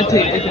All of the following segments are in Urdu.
ਇੱਥੇ ਇੱਥੇ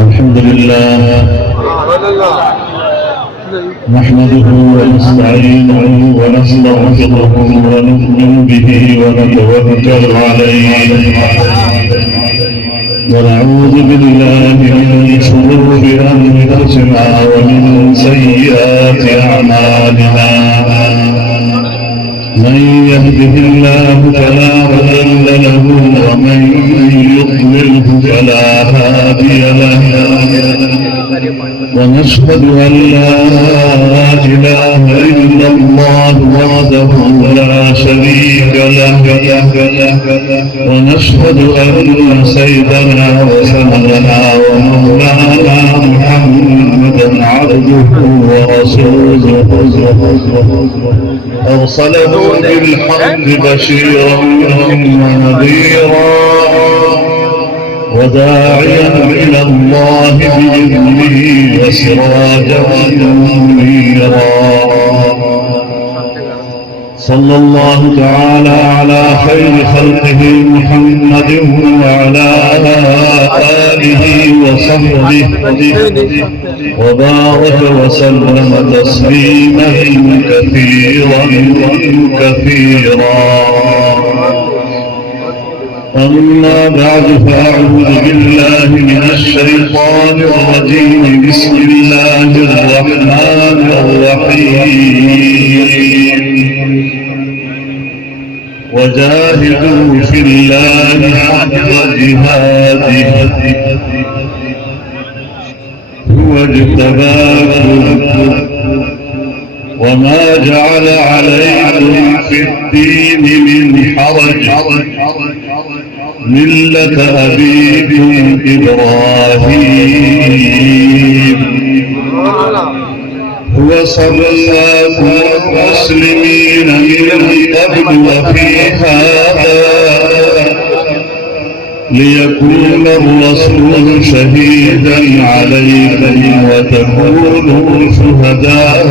الحمد لله نحمده ونستعينه ونستغفره ونؤمن به ونتوكل عليه ونعوذ بالله من شرور أنفسنا ومن سيئات أعمالنا من يهده الله فلا مضل له ومن يضلله فلا هادي له ونشهد أن لا إله إلا الله وحده لا شريك له ونشهد أن سيدنا وسندنا ومولانا محمدا عبده ورسوله أرسله بالحق بشيرا ونذيرا وداعيا إلى الله بإذنه وسراجا منيرا صلى الله تعالى على خير خلقه محمد وعلى آله وصحبه وبارك وسلم تسليما كثيرا كثيرا أما بعد فأعوذ بالله من الشيطان الرجيم بسم الله الرحمن الرحيم وجاهدوا في الله حق جهاده هو اجتباكم وما جعل عليكم في الدين من حرج ملة أبيكم إبراهيم هو صلى المسلمين من قبل وفي هذا ليكون الرسول شهيدا عليكم وتكونوا شهداء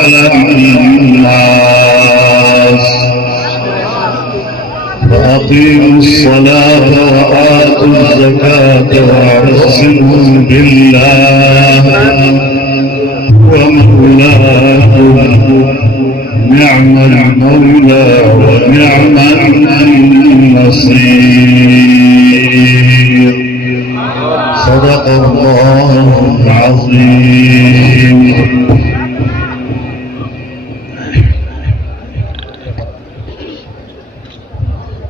على الناس فأقيموا الصلاة وآتوا الزكاة واعتصموا بالله ومولاكم نعم المولى ونعم النصير صدق الله العظيم.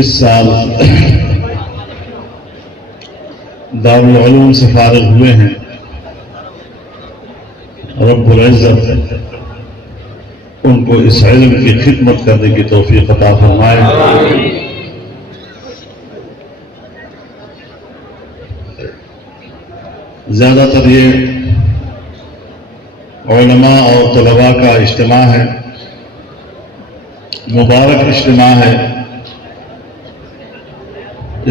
اس سال دارالعلوم سے فارغ ہوئے ہیں، رب العزت ان کو اس علم کی خدمت کرنے کی توفیق عطا فرمائے۔ زیادہ تر یہ علماء اور طلباء کا اجتماع ہے، مبارک اجتماع ہے،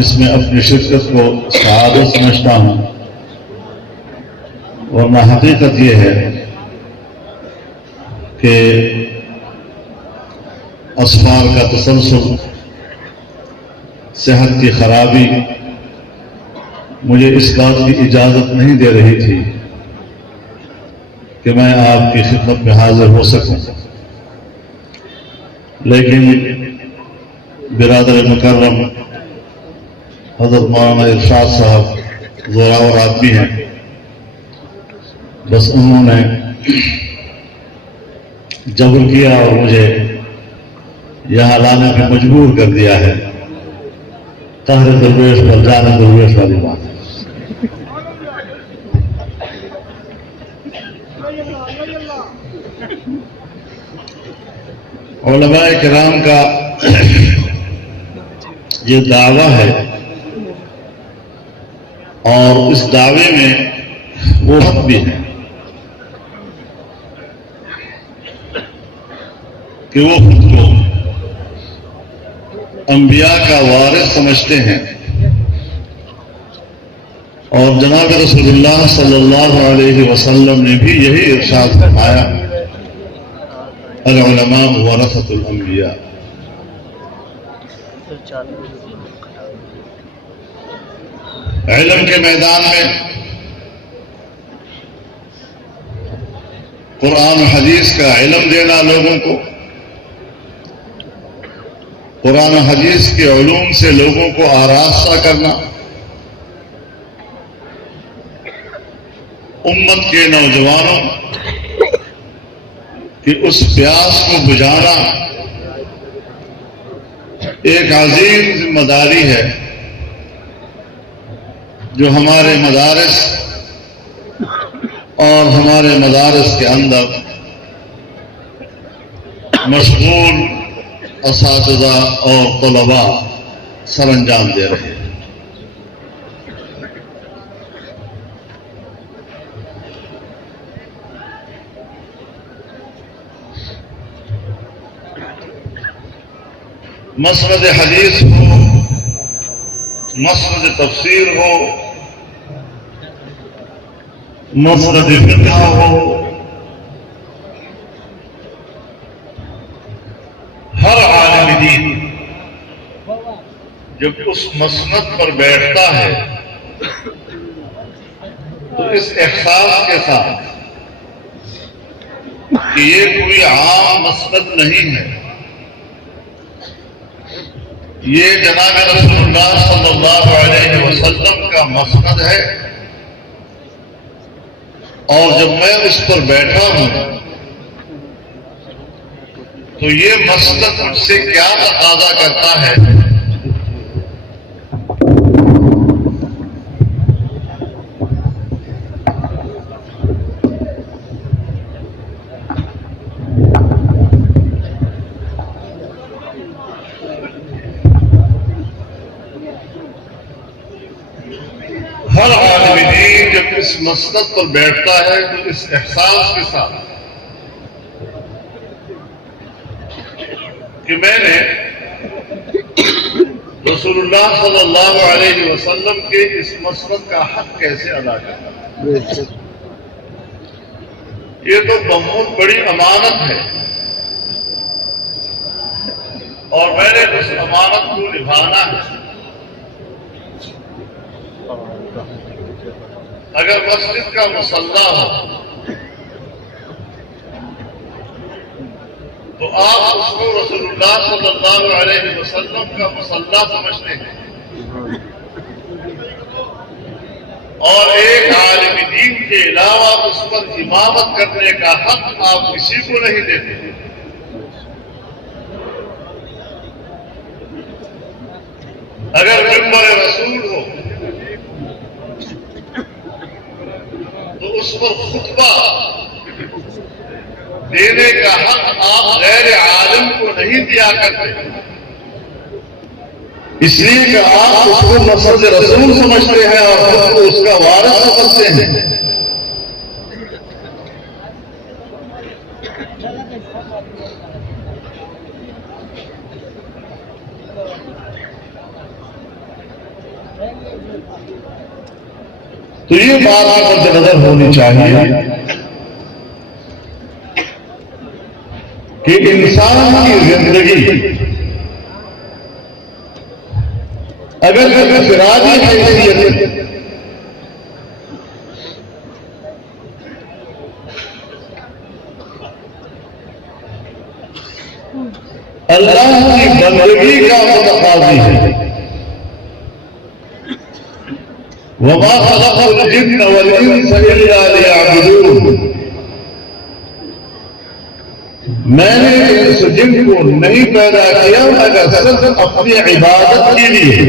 اس میں اپنی شرکت کو سعادت سمجھتا ہوں، ورنہ حقیقت یہ ہے کہ اسفار کا تسلسل، صحت کی خرابی مجھے اس بات کی اجازت نہیں دے رہی تھی کہ میں آپ کی خدمت میں حاضر ہو سکوں، لیکن برادر مکرم حضرت مولانا ارشاد صاحب زوراور آدمی ہیں، بس انہوں نے جبر کیا اور مجھے یہاں لانے پہ مجبور کر دیا ہے۔ طاہر درویش پر جان درویش والی بات ہے۔ علماء کرام کا یہ دعویٰ ہے، اور اس دعوے میں وہ حق بھی ہے کہ وہ خود کو انبیاء کا وارث سمجھتے ہیں، اور جناب رسول اللہ صلی اللہ علیہ وسلم نے بھی یہی ارشاد فرمایا، العلماء ورثۃ الانبیاء۔ علم کے میدان میں قرآن و حدیث کا علم دینا لوگوں کو، قرآن و حدیث کے علوم سے لوگوں کو آراستہ کرنا، امت کے نوجوانوں کی اس پیاس کو بجھانا ایک عظیم ذمہ داری ہے جو ہمارے مدارس اور ہمارے مدارس کے اندر مشغول اساتذہ اور طلباء سر انجام دے رہے ہیں۔ مسند حدیث ہو، مسند تفسیر ہو، مسند فقہ ہو، ہر عالم دین جب اس مسند پر بیٹھتا ہے تو اس احساس کے ساتھ کہ یہ کوئی عام مسند نہیں ہے، یہ جناب رسول اللہ صلی اللہ علیہ وسلم کا مسند ہے، اور جب میں اس پر بیٹھا ہوں تو یہ مسند مجھ سے کیا تقاضا کرتا ہے۔ ہر عالم دین جب اس مسند پر بیٹھتا ہے تو اس احساس کے ساتھ کہ میں نے رسول اللہ صلی اللہ علیہ وسلم کے اس مسند کا حق کیسے ادا کرنا، یہ تو بہت بڑی امانت ہے، اور میں نے اس امانت کو نبھانا ہے۔ اگر مسجد کا مصلی ہو تو آپ اس کو رسول اللہ صلی اللہ علیہ وسلم کا مصلی سمجھتے ہیں، اور ایک عالم دین کے علاوہ اس پر امامت کرنے کا حق آپ کسی کو نہیں دیتے۔ اگر ممبر رسول ہو تو اس پر خطبہ دینے کا حق آپ غیر عالم کو نہیں دیا کرتے، اس لیے کہ آپ اس کو مسجد رسول سمجھتے ہیں اور خود کو اس کا وارث سمجھتے ہیں۔ تو یہ بات مد نظر ہونی چاہیے کہ انسان کی زندگی اگر انفرادی حیثیت اللہ کی بندگی کا متقاضی ہے، وما خلقت الجن والانس الا ليعبدون، میں نے اس جن کو نہیں پیدا کیا مگر صرف اپنی عبادت کے لیے۔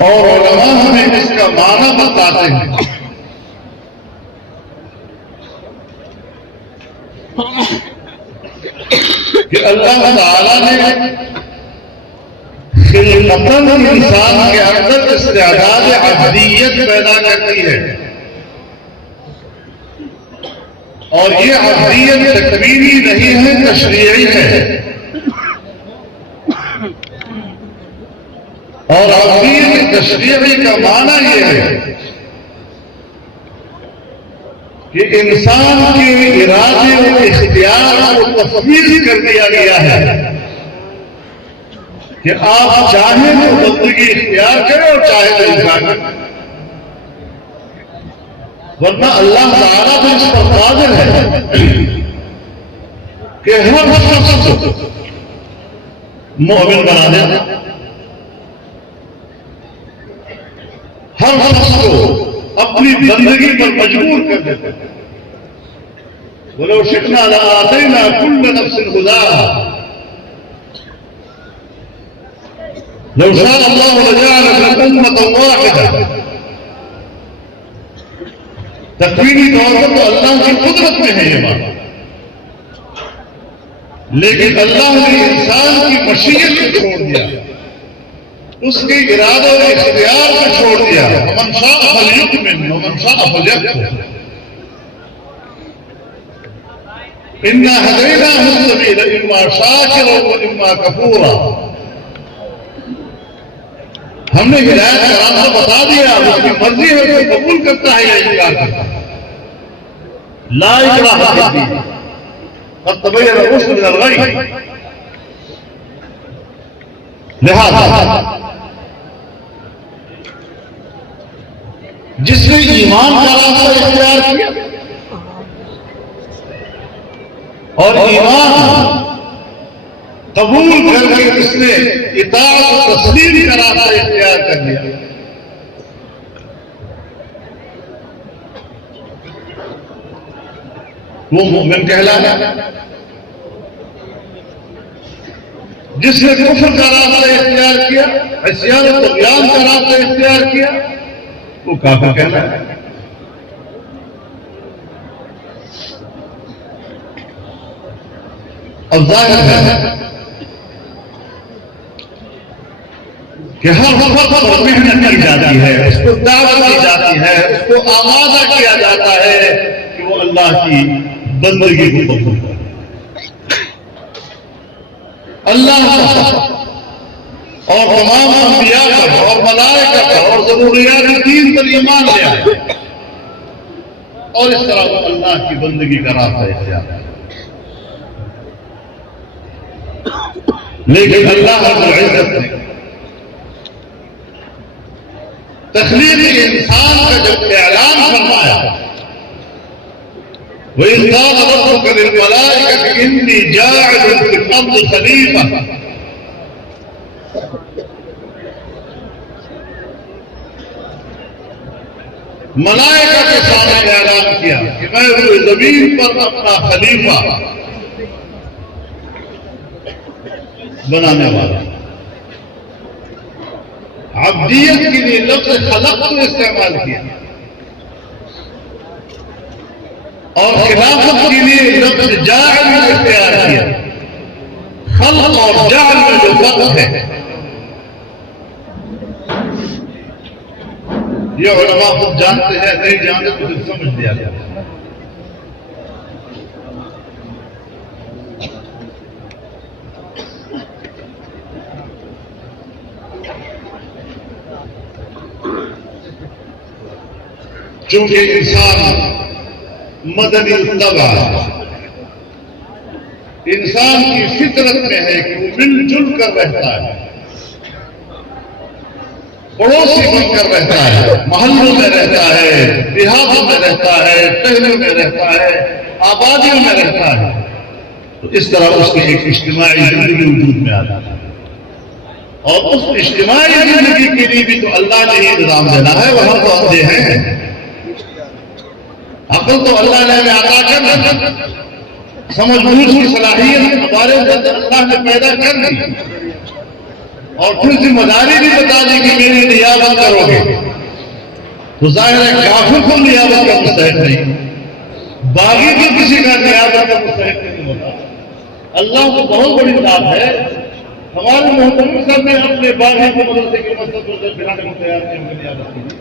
اور علماء ہمیں اس کا معنی بتاتے ہیں کہ اللہ تعالیٰ نے خلقتاً انسان کے اندر استعداد عبدیت پیدا کرتی ہے، اور یہ عبدیت تکوینی نہیں ہے، تشریعی ہے۔ اور عبدیت تشریعی کا معنی یہ ہے کہ انسان کے ارادے اور اختیار کو تفویض کر دیا گیا ہے کہ آپ چاہیں تو بندگی اختیار کریں اور چاہے تو انکار کریں، ورنہ اللہ تعالیٰ تو اس پر قادر ہے کہ ہر شخص کو مومن بنا دے، ہر شخص کو اپنی بندگی پر مجبور کر دیتے۔ وَلَوْ شِئْنَا لَآتَيْنَا كُلَّ نَفْسٍ هُدَاهَا لو شاء الله لجعلكم أمة واحدة۔ تکوینی طور پر تو اللہ کی قدرت میں ہے یہ بات، لیکن اللہ نے انسان کی مشیت کو چھوڑ دیا، اس کے ارادہ اور اختیار کو چھوڑ دیا۔ ومن شاء فلیؤمن ومن شاء فلیکفر انا ہدیناہ السبیل اما شاکرا واما کفورا۔ ہم نے ہدایت کا راستہ بتا دیا، اس کی مرضی ہے کہ قبول کرتا ہے یا انکار کرتا ہے۔ لا اکراہ فی الدین قد تبین الرشد من الغی۔ لہذا جس نے ایمان کا راستہ اختیار کیا اور ایمان قبول کر کے اس نے اطاعت و تسلیم کا راستہ اختیار کر لیا، وہ مومن کہلایا۔ جس نے کفر کا راستہ اختیار کیا، عصیان و طغیان کا راستہ اختیار کیا، وہ کافر کہلایا۔ اب ظاہر ہے کہ ہر وقت پر محنت کی جاتی ہے، اس کو دعوت دی جاتی ہے، اس کو آمادہ کیا جاتا ہے کہ وہ اللہ کی بندگی کو قبول کرے، اللہ اور تمام انبیاء پر اور ملائکہ پر اور ضروریات دین پر ایمان لے آئے، اور اس طرح وہ اللہ کی بندگی کا راستہ اختیار ہے۔ لیکن اللہ رب العزت نے تخلیق انسان کا جب اعلان فرمایا، وَإِذْ قَالَ رَبُّكَ لِلْمَلَائِكَةِ إِنِّي جَاعِلٌ فِي الْأَرْضِ خَلِيفَةً، ملائکہ کے سامنے اعلان کیا کہ میں زمین پر اپنا خلیفہ بنانے والا. عبدیت کے لیے لفظ خلق کو استعمال کیا اور خلافت کے لیے لفظ جاعل کو اختیار کیا. خلق اور جعل میں جو فرق ہے یہ علماء خود جانتے ہیں, نہیں جانتے تو پھر سمجھ لیا جاتا ہے. چونکہ انسان مدنی طبع انسان کی فطرت میں ہے کہ وہ مل جل کر رہتا ہے, پڑوسی مل کر رہتا ہے, محلوں میں رہتا ہے, دیہاتوں میں رہتا ہے, ٹہلوں میں رہتا ہے, آبادیوں میں رہتا ہے. تو اس طرح اس کی ایک اجتماعی زندگی وجود میں آتا ہے اور اس اجتماعی زندگی کے لیے بھی تو اللہ نے ہی انتظام دینا ہے. وہاں تو اندھے ہیں, عقل تو اللہ نے ہمیں عطا کر, سمجھ بوجھ کی صلاحیت ہمارے اندر اللہ نے پیدا کر دی اور پھر ذمہ داری بھی بتا دی کہ میری نیابت کرو گے. تو ظاہر ہے کافر کو نیابت کا مستحق نہیں, باغی کو کسی کا نیابت کا مستحق نہیں ہوتا. اللہ کو بہت بڑی بات ہے. ہمارے محترم صاحب نے اپنے باغی کو مدرسے کے مسجد کو بنانے کو تیار کیا نیابت کی.